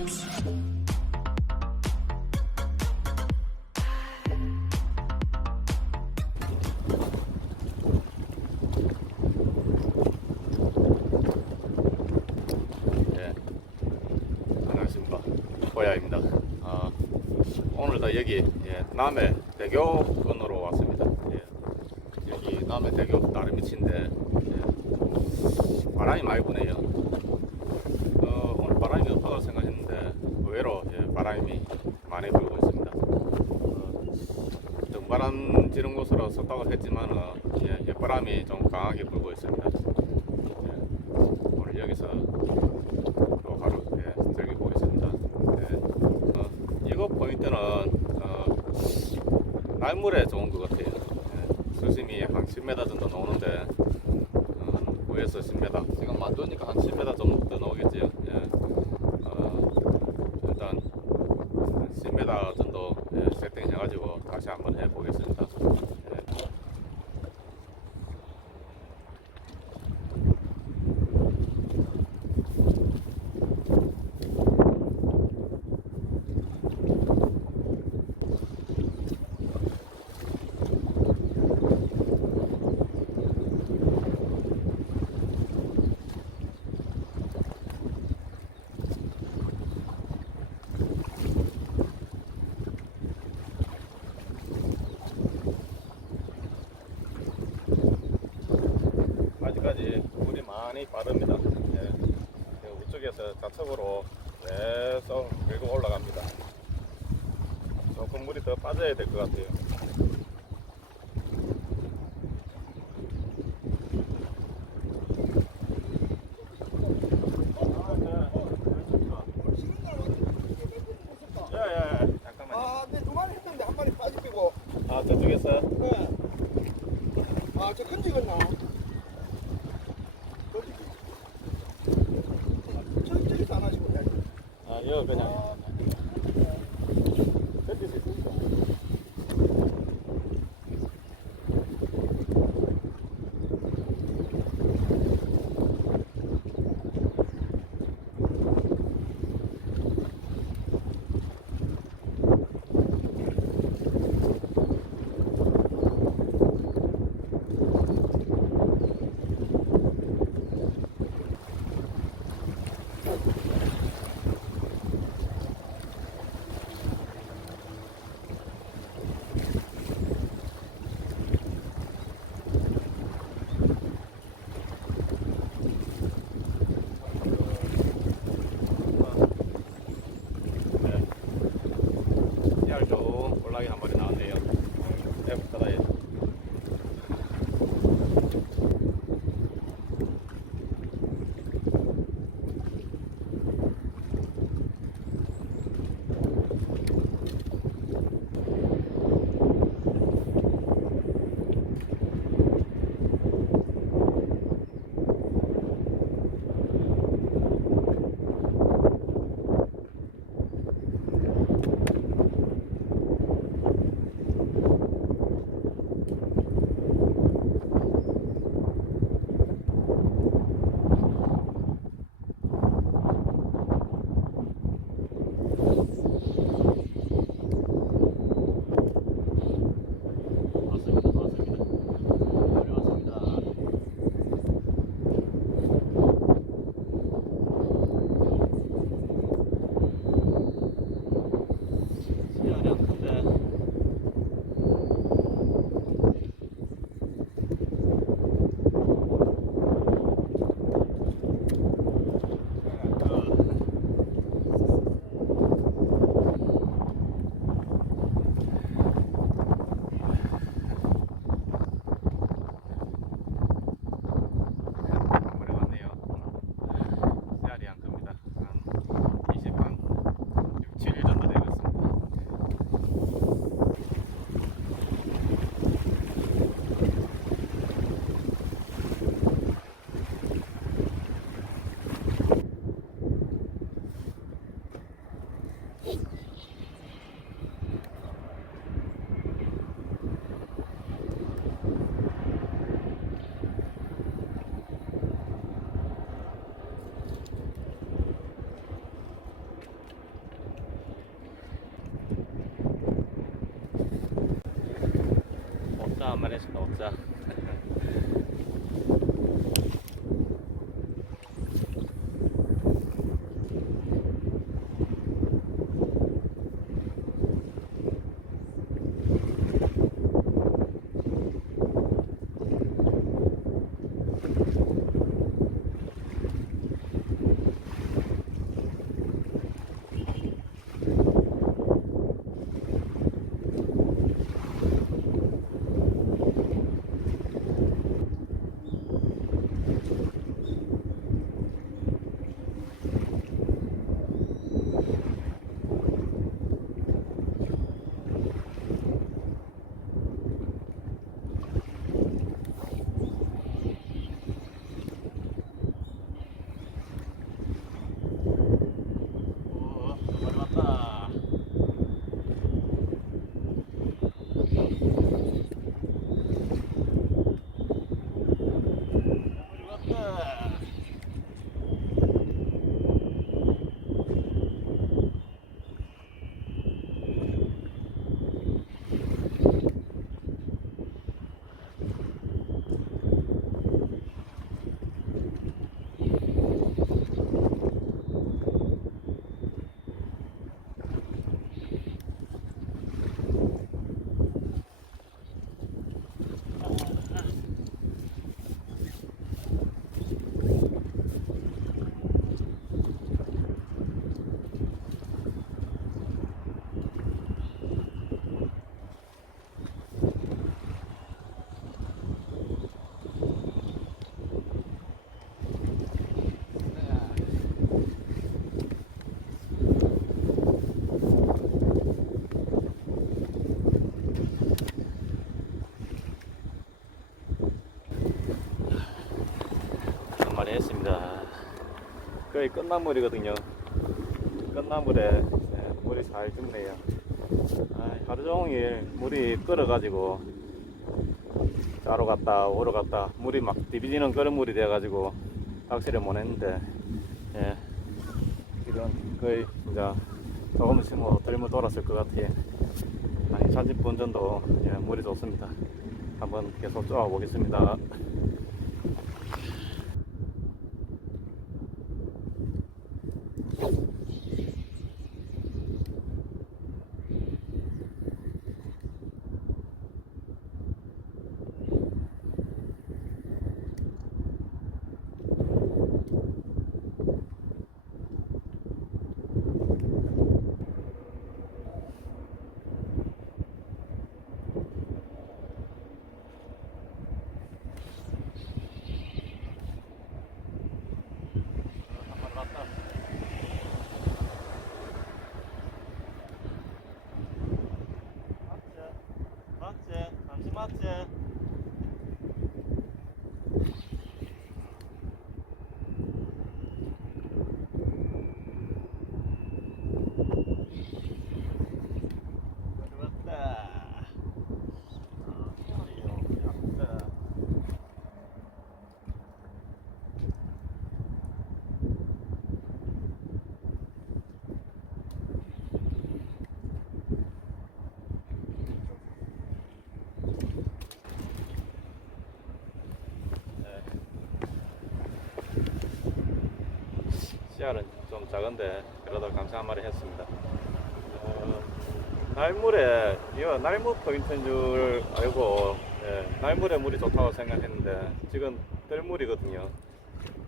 예. 안녕하십니까. 보야입니다. 아, 오늘도 여기 예, 남해 대교권으로 왔습니다. 예. 여기 남해 대교 다리 밑인데 예. 바람이 많이 부네요. 어, 오늘 바람이 없다고 생각 했는데 의외로 예, 바람이 많이 불고 있습니다. 어, 정바람 지른 곳으로 섰다고 했지만 예, 바람이 좀 강하게 불고 있습니다. 예. 오늘 여기서 또 하루 예, 즐기고 있습니다. 예. 어, 이거 포인트는 어, 날물에 좋은 것 같아요. 예. 수심이 한 10m 정도 나오는데 어, 9에서 10m 지금 만두니까 한 10m 정도 더 나오겠지요. 예. 어, 일단 한 10m 정도 예, 세팅해가지고 다시 한번 해 보겠습니다. 예. 아직까지 물이 많이 빠릅니다. 예. 예, 우측에서 좌측으로 계속 밀고 올라갑니다. 조금 물이 더 빠져야 될 것 같아요. 예, 예, 예. 잠깐만요. 아, 근데 두 마리 했는데 한 마리 빠지고. 아, 저쪽에서 네. 아, 저 건지겠나? 건지기. 저, 저기서 안 하시고. 그냥. 아, 이거 그냥 아, 아, 한 마리 했습니다. 거의 끝나물이거든요. 끝나물에 네, 물이 잘 죽네요. 아, 하루 종일 물이 끓어가지고 짜러 갔다 오러 갔다 물이 막 디비지는 그런 물이 돼가지고 낚시를 못 했는데 예, 이런 거의 이제 조금 있으면 들물 돌았을 것 같아요. 한 2, 30분 정도 예, 물이 좋습니다. 한번 계속 쪼아 보겠습니다. 한번 왔다. 맞지? 맞지? 잠시 맞지? 왔다. 아, 머리요. 왔다. 네. 씨알은 좀 작은데 그래도 감사 한 마리 했습니다. 어, 날물에 이거 날물 포인트인 줄 알고 예, 날물에 물이 좋다고 생각했는데 지금 뜰물이거든요.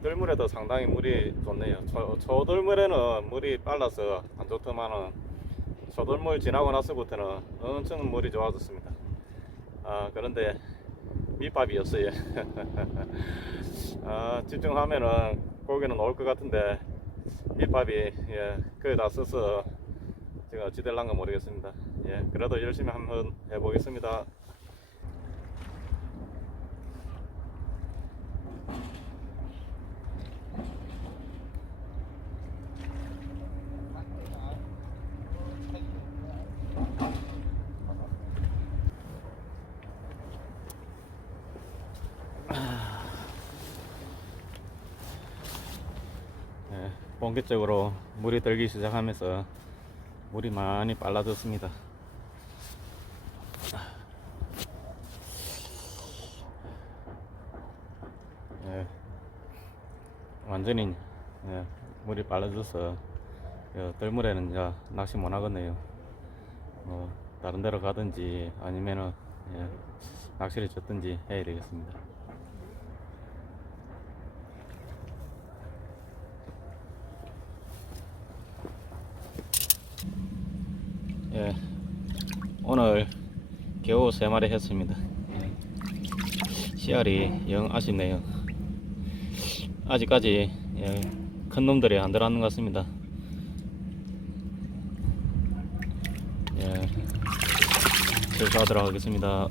뜰물에도 상당히 물이 좋네요. 저, 저들물에는 물이 빨라서 안 좋더만은 저들물 지나고 나서부터는 엄청 물이 좋아졌습니다. 아 그런데 밑밥이었어요. 아, 집중하면은 고기는 나올 것 같은데 밑밥이 예, 거의 다 써서 제가 어찌 될란가 모르겠습니다. 예, 그래도 열심히 한번 해보겠습니다. 본격적으로 물이 들기 시작하면서 물이 많이 빨라졌습니다. 예, 완전히 예, 물이 빨라져서 어, 예, 덜물에는 이제 낚시 못 하겠네요. 뭐 다른 데로 가든지 아니면은 예, 낚시를 쳤든지 해야 되겠습니다. 예, 오늘 겨우 세 마리 했습니다. 예, 씨알이 영 아쉽네요. 아직까지 예, 큰 놈들이 안 들어왔는 것 같습니다. 예, 실수하도록 하겠습니다.